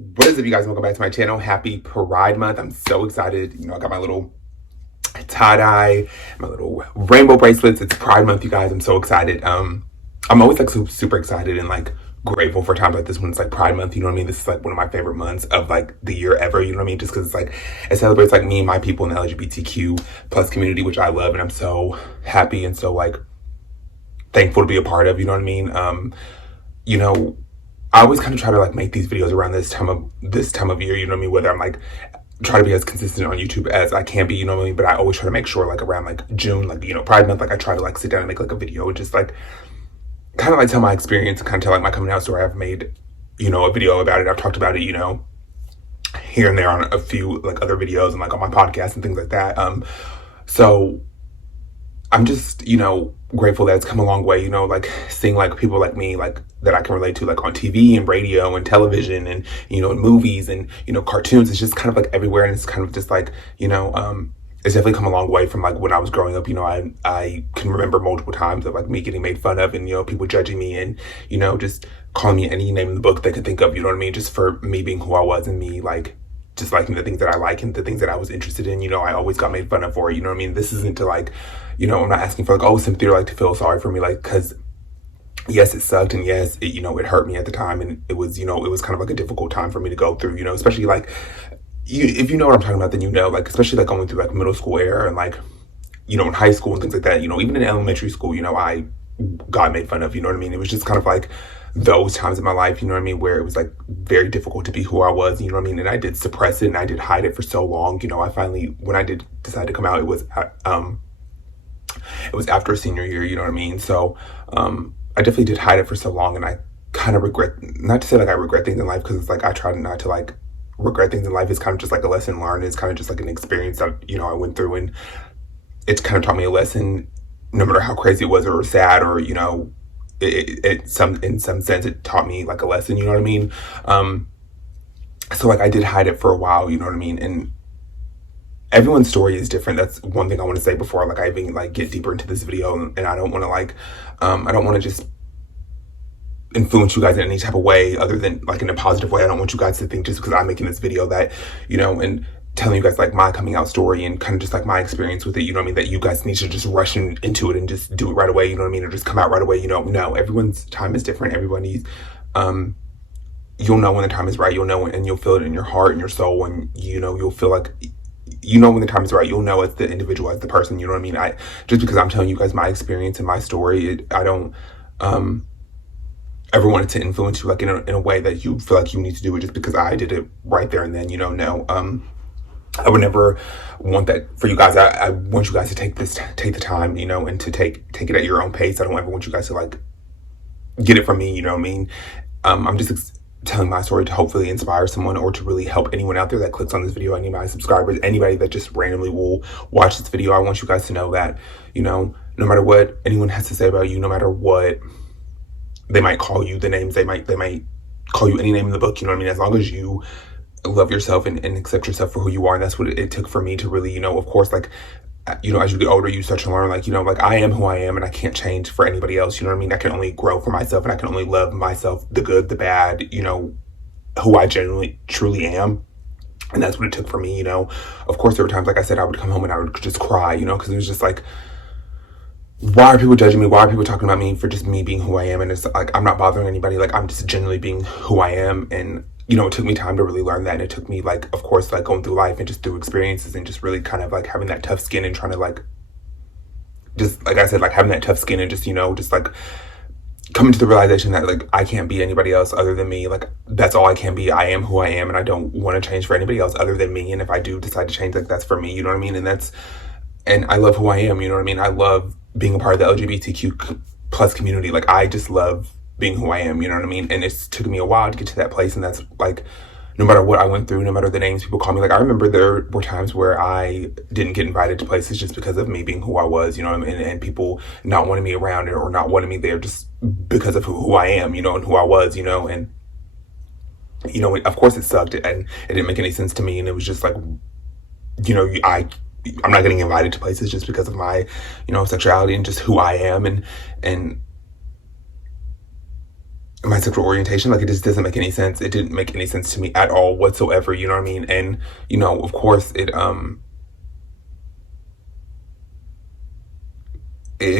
What is up, you guys? Welcome back to my channel. Happy Pride Month. I'm so excited. I got my little tie-dye, my little rainbow bracelets. It's Pride Month, you guys. I'm so excited. I'm always like super excited and like grateful for times like this when it's like Pride Month. You know what I mean? This is like one of my favorite months of like the year ever. You know what I mean? Just because it's like it celebrates like me and my people in the LGBTQ plus community, which I love, and I'm so happy and so like thankful to be a part of. You know what I mean? You know, I always kind of try to like make these videos around this time of year, you know what I mean? Whether I'm like try to be as consistent on YouTube as I can be, you know what I mean? But I always try to make sure like around like June, like, Pride Month, like I try to like sit down and make like a video and just like kind of like tell my experience and kind of tell like my coming out story. I've made, a video about it. I've talked about it, here and there on a few like other videos and like on my podcast and things like that. So I'm just, grateful that it's come a long way, like seeing like people like me, like that I can relate to, like on TV and radio and television and, in movies and, cartoons. It's just kind of like everywhere. And it's kind of just like, it's definitely come a long way from like when I was growing up. I can remember multiple times of like me getting made fun of and, people judging me and, just calling me any name in the book they could think of, you know what I mean? Just for me being who I was and me like just liking the things that I like and the things that I was interested in. I always got made fun of for it, you know what I mean? This isn't to like, I'm not asking for like, sympathy or like to feel sorry for me, like, because yes, it sucked and yes, it hurt me at the time and it was, it was kind of like a difficult time for me to go through, especially like, if you know what I'm talking about, then like, especially like going through like middle school era and like, in high school and things like that, even in elementary school, I got made fun of, you know what I mean? It was just kind of like those times in my life, you know what I mean, where it was like very difficult to be who I was, you know what I mean? And I did suppress it and I did hide it for so long, I finally, when I did decide to come out, it was after senior year, you know what I mean? So, I definitely did hide it for so long and I kind of regret, not to say like I regret things in life, because it's like, I try not to like regret things in life. It's kind of just like a lesson learned. It's kind of just like an experience that, I went through and it's kind of taught me a lesson, no matter how crazy it was or sad or, in some sense, it taught me like a lesson, you know what I mean? So like I did hide it for a while, you know what I mean? And everyone's story is different. That's one thing I want to say before like I even like get deeper into this video. And I don't want to like, I don't want to just influence you guys in any type of way other than like in a positive way. I don't want you guys to think just because I'm making this video that, and telling you guys like my coming out story and kind of just like my experience with it, you know what I mean, that you guys need to just rush into it and just do it right away, you know what I mean, or just come out right away, no, everyone's time is different. Everybody's, you'll know when the time is right, you'll know, and you'll feel it in your heart and your soul, and you'll feel like, when the time is right, you'll know as the individual, as the person, you know what I mean? Just because I'm telling you guys my experience and my story, I don't, ever wanted to influence you like in a way that you feel like you need to do it just because I did it right there and then, no, I would never want that for you guys. I want you guys to take the time, and to take it at your own pace. I don't ever want you guys to like get it from me, you know what I mean? I'm just telling my story to hopefully inspire someone or to really help anyone out there that clicks on this video, any of my subscribers, anybody that just randomly will watch this video. I want you guys to know that, no matter what anyone has to say about you, no matter what they might call you, the names they might call you any name in the book, you know what I mean? As long as you love yourself and accept yourself for who you are. And that's what it took for me to really, of course, like, as you get older, you start to learn, like, like I am who I am and I can't change for anybody else. You know what I mean? I can only grow for myself and I can only love myself, the good, the bad, who I genuinely, truly am. And that's what it took for me, Of course, there were times, like I said, I would come home and I would just cry, because it was just like, why are people judging me? Why are people talking about me for just me being who I am? And it's like, I'm not bothering anybody. Like, I'm just genuinely being who I am. And, it took me time to really learn that. And it took me, like, of course, like going through life and just through experiences and just really kind of like having that tough skin and trying to like, just like I said, like having that tough skin and just, just like coming to the realization that like I can't be anybody else other than me. Like, that's all I can be. I am who I am and I don't want to change for anybody else other than me. And if I do decide to change, like, that's for me, you know what I mean? And I love who I am, you know what I mean? I love being a part of the LGBTQ plus community. Like, I just love being who I am, you know what I mean? And it's took me a while to get to that place. And that's like, no matter what I went through, no matter the names people call me, like, I remember there were times where I didn't get invited to places just because of me being who I was, you know what I mean? And people not wanting me around or not wanting me there just because of who I am, and who I was, and, of course it sucked and it didn't make any sense to me. And it was just like, I'm not getting invited to places just because of my, sexuality and just who I am. And my sexual orientation. Like, it just doesn't make any sense. It didn't make any sense to me at all whatsoever, you know what I mean? And, you know, of course it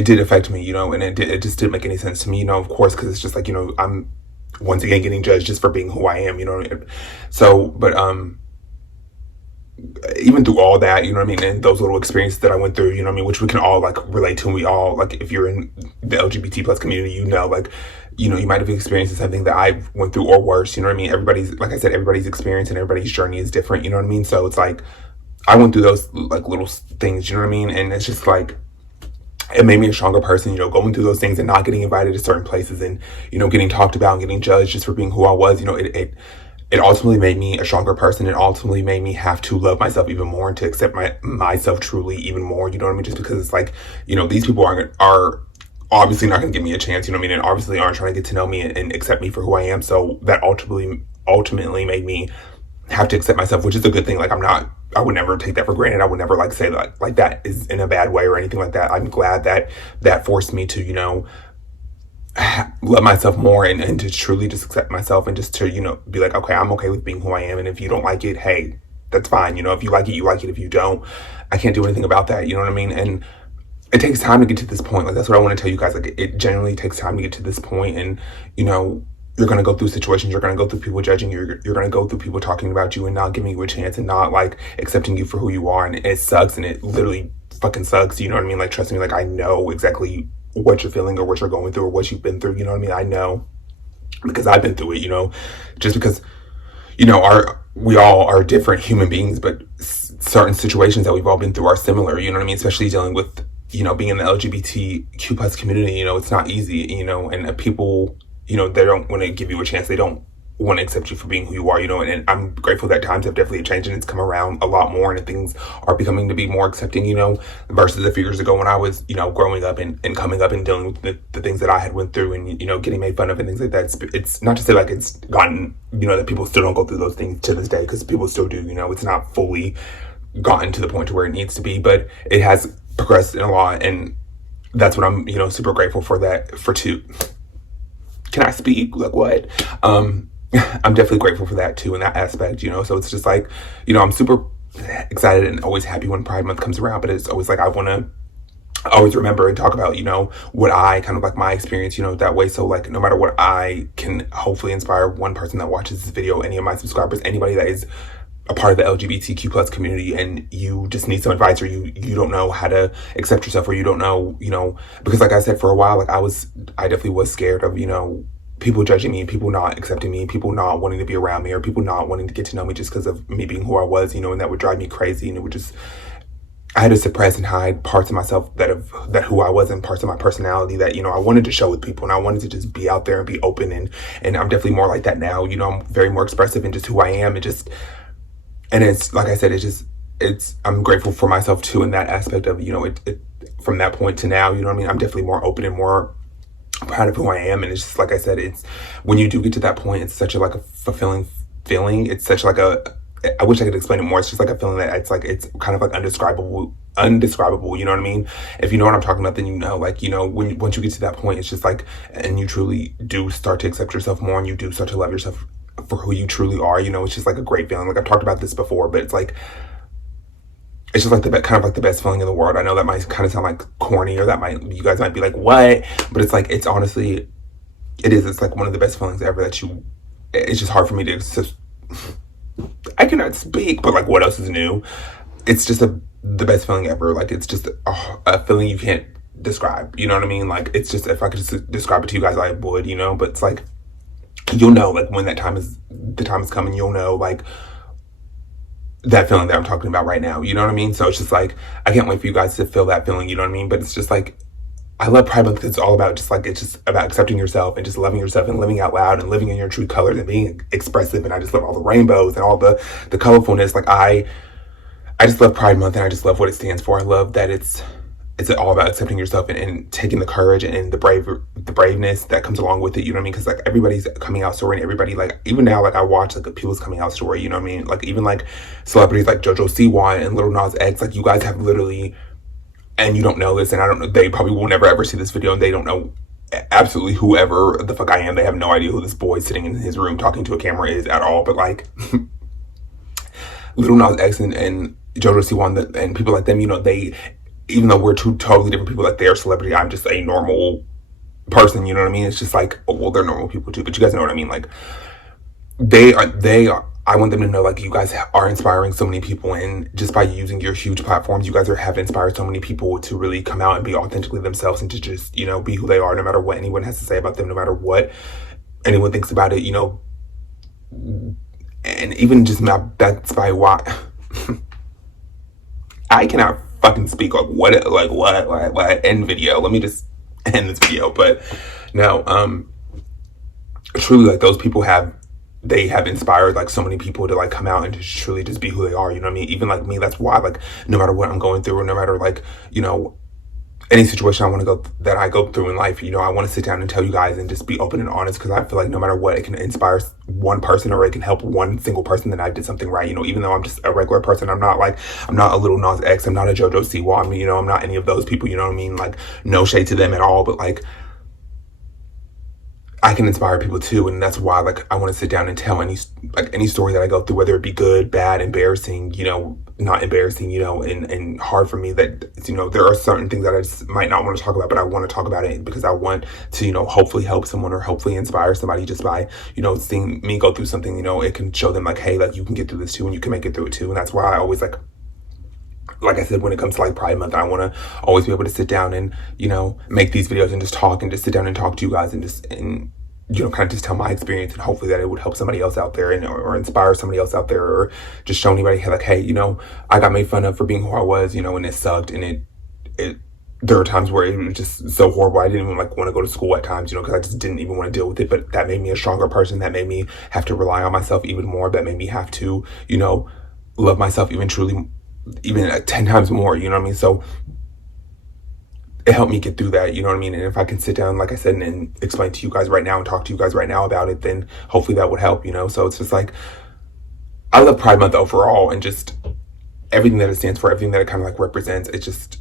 did affect me, you know, and it just didn't make any sense to me, you know, of course, because it's just like, you know, I'm once again getting judged just for being who I am, you know. So, but even through all that, you know what I mean, and those little experiences that I went through, you know what I mean, which we can all like relate to, and we all, like, if you're in the LGBT plus community, you know, like, you know, you might have experienced something that I went through or worse, you know what I mean? Everybody's, like I said, everybody's experience and everybody's journey is different, you know what I mean? So it's like, I went through those like little things, you know what I mean? And it's just like, it made me a stronger person, you know, going through those things and not getting invited to certain places and, you know, getting talked about and getting judged just for being who I was, you know, it ultimately made me a stronger person. It ultimately made me have to love myself even more and to accept myself truly even more, you know what I mean? Just because it's like, you know, these people are obviously not going to give me a chance, you know what I mean? And obviously aren't trying to get to know me and accept me for who I am. So that ultimately made me have to accept myself, which is a good thing. Like, I would never take that for granted. I would never like say that like that is in a bad way or anything like that. I'm glad that that forced me to, you know, love myself more and to truly just accept myself and just to, you know, be like, okay, I'm okay with being who I am. And if you don't like it, hey, that's fine. You know, if you like it, you like it. If you don't, I can't do anything about that. You know what I mean? And it takes time to get to this point. Like, that's what I want to tell you guys. Like, it genuinely takes time to get to this point. And, you know, you're going to go through situations. You're going to go through people judging you. You're going to go through people talking about you and not giving you a chance and not like accepting you for who you are. And it sucks. And it literally fucking sucks. You know what I mean? Like, trust me, like, I know exactly what you're feeling or what you're going through or what you've been through. You know what I mean? I know because I've been through it, you know, just because, you know, we all are different human beings, but certain situations that we've all been through are similar. You know what I mean? Especially dealing with, you know, being in the LGBTQ plus community, you know, it's not easy, you know, and people, you know, they don't want to give you a chance. They don't want to accept you for being who you are, you know, and I'm grateful that times have definitely changed and it's come around a lot more and things are becoming to be more accepting, you know, versus a few years ago when I was, you know, growing up and coming up and dealing with the things that I had went through and, you know, getting made fun of and things like that. It's not to say like it's gotten, you know, that people still don't go through those things to this day, because people still do, you know, it's not fully gotten to the point to where it needs to be, but it has progressed in a lot, and that's what I'm, you know, super grateful for that. Can I speak? Like, what? I'm definitely grateful for that too in that aspect, you know. So it's just like, you know, I'm super excited and always happy when Pride Month comes around, but it's always like I want to always remember and talk about, you know, what I kind of like my experience, you know, that way. So like, no matter what, I can hopefully inspire one person that watches this video, any of my subscribers, anybody that is a part of the LGBTQ plus community, and you just need some advice, or you don't know how to accept yourself, or you don't know, you know, because like I said, for a while, like I definitely was scared of, you know, people judging me, people not accepting me, people not wanting to be around me, or people not wanting to get to know me just because of me being who I was, you know, and that would drive me crazy. And it would just, I had to suppress and hide parts of myself that who I was and parts of my personality that, you know, I wanted to show with people, and I wanted to just be out there and be open, and I'm definitely more like that now. You know, I'm very more expressive in just who I am, and it's like I said, I'm grateful for myself too in that aspect of, you know, it from that point to now, you know what I mean? I'm definitely more open and more proud of who I am. And it's just like I said, it's when you do get to that point, it's such a like a fulfilling feeling. It's such like I wish I could explain it more. It's just like a feeling that it's kind of like undescribable, you know what I mean? If you know what I'm talking about, then you know, like, you know, once you get to that point, it's just like, and you truly do start to accept yourself more, and you do start to love yourself for who you truly are, you know. It's just like a great feeling. Like, I've talked about this before, but it's like, it's just like kind of like the best feeling in the world. I know that might kind of sound like corny, or you guys might be like, what? But it's like, it's honestly, it's like one of the best feelings ever it's just hard for me to, I cannot speak, but like, what else is new? It's just the best feeling ever. Like, it's just a feeling you can't describe, you know what I mean? Like, it's just, if I could just describe it to you guys, I would, you know, but it's like, you'll know, like, when the time is coming, you'll know, like, that feeling that I'm talking about right now, you know what I mean? So it's just like, I can't wait for you guys to feel that feeling, you know what I mean? But it's just like, I love Pride Month because it's all about just like, it's just about accepting yourself and just loving yourself and living out loud and living in your true colors and being expressive. And I just love all the rainbows and all the colorfulness. Like, I just love Pride Month, and I just love what it stands for. I love that it's all about accepting yourself and taking the courage and the braveness that comes along with it, you know what I mean? Because like, everybody's coming out story, and everybody, like, even now, like, I watch like people's coming out story, you know what I mean? Like, even like celebrities like JoJo Siwa and Lil Nas X, like, you guys have literally, and you don't know this, and I don't know, they probably will never ever see this video, and they don't know absolutely whoever the fuck I am. They have no idea who this boy sitting in his room talking to a camera is at all. But like, Little Nas X and JoJo Siwa and people like them, you know, they, even though we're two totally different people, like they're celebrity, I'm just a normal person, you know what I mean? It's just like, oh, well, they're normal people too, but you guys know what I mean. Like, they are, I want them to know, like, you guys are inspiring so many people, and just by using your huge platforms, you guys have inspired so many people to really come out and be authentically themselves and to just, you know, be who they are, no matter what anyone has to say about them, no matter what anyone thinks about it, you know. And even just that's by why I cannot fucking speak like what end video. Let me just end this video. But no, truly, like, those people have inspired like so many people to like come out and just truly just be who they are, you know what I mean? Even like me, that's why, like, no matter what I'm going through, or no matter, like, you know, any situation I go through in life, you know, I want to sit down and tell you guys and just be open and honest, because I feel like no matter what, it can inspire one person, or it can help one single person that I did something right, you know. Even though I'm just a regular person, I'm not a Little Nas X, I'm not a JoJo Siwa, I mean, you know, I'm not any of those people, you know what I mean? Like, no shade to them at all, but like, I can inspire people too, and that's why, like, I want to sit down and tell any story that I go through, whether it be good, bad, embarrassing, you know, not embarrassing, you know, and hard for me, that, you know, there are certain things that I just might not want to talk about, but I want to talk about it because I want to, you know, hopefully help someone or hopefully inspire somebody just by, you know, seeing me go through something. You know, it can show them like, hey, like, you can get through this too, and you can make it through it too. And that's why I always like I said, when it comes to like Pride Month, I want to always be able to sit down and, you know, make these videos and just talk and just sit down and talk to you guys and you know, kind of just tell my experience, and hopefully that it would help somebody else out there, and or inspire somebody else out there, or just show anybody like, hey, you know, I got made fun of for being who I was, you know, and it sucked, and it there were times where it was just so horrible. I didn't even like want to go to school at times, you know, because I just didn't even want to deal with it. But that made me a stronger person. That made me have to rely on myself even more. That made me have to, you know, love myself even 10 times more, you know what I mean? So it helped me get through that, you know what I mean? And if I can sit down, like I said, and explain to you guys right now and talk to you guys right now about it, then hopefully that would help, you know? So it's just like, I love Pride Month overall, and just everything that it stands for, everything that it kind of like represents. It's just,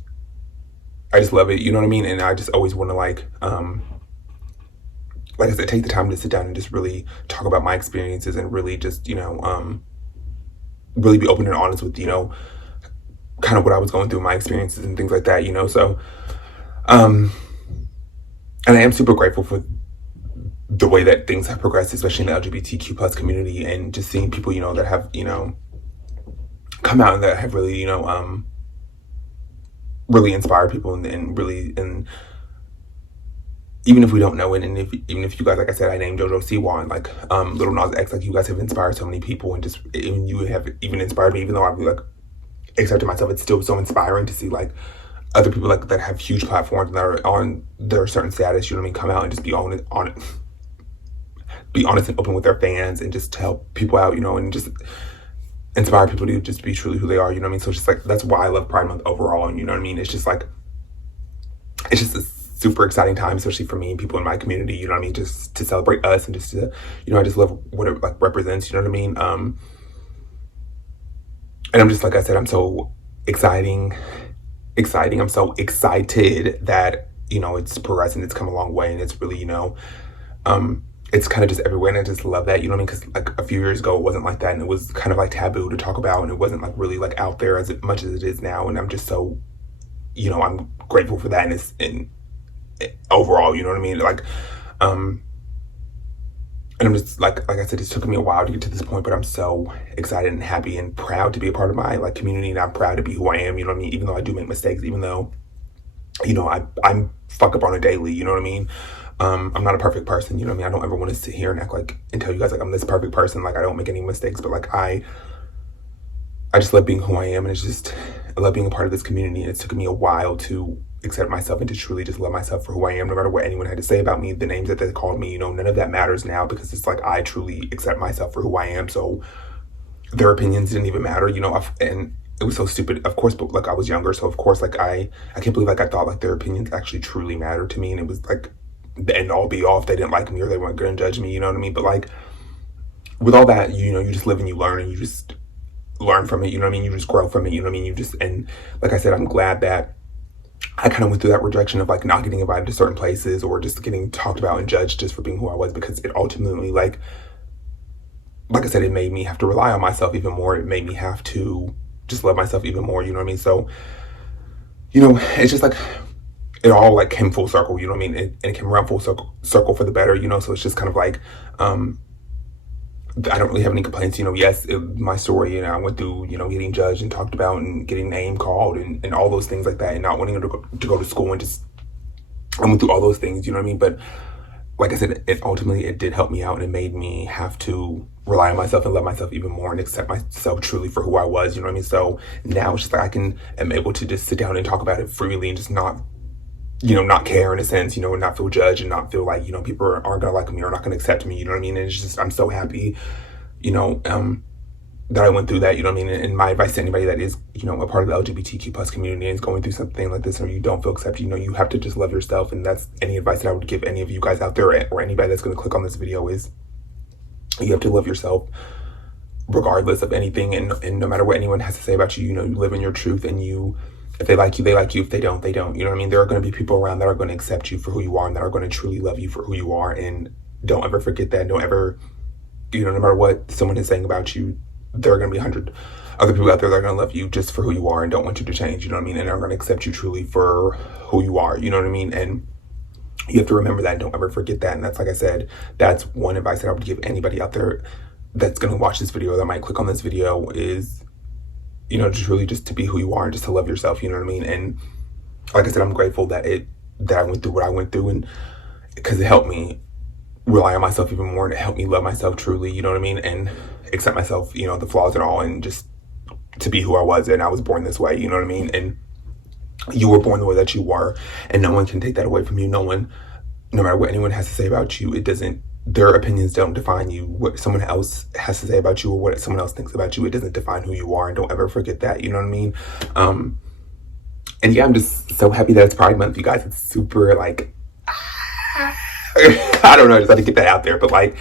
I just love it, you know what I mean? And I just always want to like I said, take the time to sit down and just really talk about my experiences, and really just, you know, really be open and honest with, you know, kind of what I was going through, my experiences and things like that, you know? So, and I am super grateful for the way that things have progressed, especially in the LGBTQ plus community, and just seeing people, you know, that have, you know, come out and that have really, you know, really inspired people, and really, and even if we don't know it, and even if you guys, like I said, I named JoJo Siwa and like Little Nas X, like, you guys have inspired so many people, and just even you have even inspired me, even though I've like accepted myself. It's still so inspiring to see like other people like that have huge platforms and that are on their certain status, you know what I mean, come out and just be be honest and open with their fans, and just to help people out, you know, and just inspire people to just be truly who they are, you know what I mean? So it's just like, that's why I love Pride Month overall, and you know what I mean? It's just like, it's just a super exciting time, especially for me and people in my community, you know what I mean? Just to celebrate us, and just to, you know, I just love what it like represents, you know what I mean? And I'm just, like I said, I'm so exciting. I'm so excited that, you know, it's progressing, it's come a long way, and it's really, you know, it's kind of just everywhere, and I just love that, you know what I mean? Because like a few years ago, it wasn't like that, and it was kind of like taboo to talk about, and it wasn't like really like out there as much as it is now, and I'm just so, you know, I'm grateful for that, and it's overall, you know what I mean? Like, and I'm just like I said, it's took me a while to get to this point, but I'm so excited and happy and proud to be a part of my like community, and I'm proud to be who I am, you know what I mean? Even though I do make mistakes, even though, you know, I'm fuck up on a daily, you know what I mean? I'm not a perfect person, you know what I mean? I don't ever want to sit here and act like, and tell you guys like I'm this perfect person, like I don't make any mistakes, but like I just love being who I am, and it's just, I love being a part of this community, and it took me a while to accept myself and to truly just love myself for who I am, no matter what anyone had to say about me, the names that they called me, you know, none of that matters now, because it's like, I truly accept myself for who I am, so their opinions didn't even matter, you know, and it was so stupid, of course, but like I was younger, so of course, like I can't believe like I thought like their opinions actually truly mattered to me, and it was like the end all be all if they didn't like me or they weren't gonna judge me, you know what I mean? But like, with all that, you know, you just live and you learn, and you just learn from it, you know what I mean? You just grow from it, you know what I mean? You just, and like I said, I'm glad that I kind of went through that rejection of like not getting invited to certain places or just getting talked about and judged just for being who I was, because it ultimately, like I said, it made me have to rely on myself even more. It made me have to just love myself even more, you know what I mean? So, it's just like it all like came full circle, you know what I mean? And it came around full circle for the better, so it's just kind of like, I don't really have any complaints, yes, my story, I went through, getting judged and talked about and getting name called and all those things like that, and not wanting to go to school, and just, I went through all those things, you know what I mean? But like I said, it did help me out, and it made me have to rely on myself and love myself even more and accept myself truly for who I was, you know what I mean? So now it's just like am able to just sit down and talk about it freely and just not care in a sense, and not feel judged and not feel like, people aren't gonna like me or not gonna accept me, you know what I mean? And it's just, I'm so happy, that I went through that, you know what I mean? And my advice to anybody that is, a part of the LGBTQ plus community and is going through something like this, or you don't feel accepted, you have to just love yourself. And that's any advice that I would give any of you guys out there, or anybody that's gonna click on this video, is you have to love yourself regardless of anything. And no matter what anyone has to say about you, you live in your truth, and if they like you, they like you. If they don't, they don't. You know what I mean? There are going to be people around that are going to accept you for who you are and that are going to truly love you for who you are. And don't ever forget that. Don't ever, no matter what someone is saying about you, there are going to be 100 other people out there that are going to love you just for who you are and don't want you to change. You know what I mean? And are going to accept you truly for who you are. You know what I mean? And you have to remember that. Don't ever forget that. And that's, like I said, that's one advice that I would give anybody out there that's going to watch this video, that might click on this video, is just really just to be who you are and just to love yourself, you know what I mean? And like I said, I'm grateful that I went through what I went through, and because it helped me rely on myself even more, and it helped me love myself truly, you know what I mean? And accept myself, the flaws and all, and just to be who I was. And I was born this way, you know what I mean? And you were born the way that you were, and no one can take that away from you. No matter what anyone has to say about you, their opinions don't define you. What someone else has to say about you, or what someone else thinks about you, it doesn't define who you are. And don't ever forget that, you know what I mean? And yeah, I'm just so happy that it's Pride Month, you guys. It's super like, I don't know, I just had to get that out there. But like,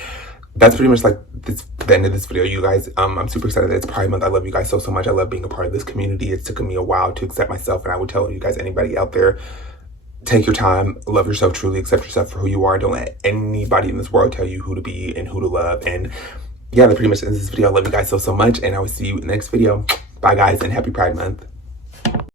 that's pretty much like the end of this video, you guys. I'm super excited that it's Pride Month. I love you guys so much. I love being a part of this community. It's taken me a while to accept myself, and I would tell you guys, anybody out there, take your time, love yourself truly, accept yourself for who you are. Don't let anybody in this world tell you who to be and who to love. And yeah, that pretty much ends this video. I love you guys so much, and I will see you in the next video. Bye guys, and happy Pride Month.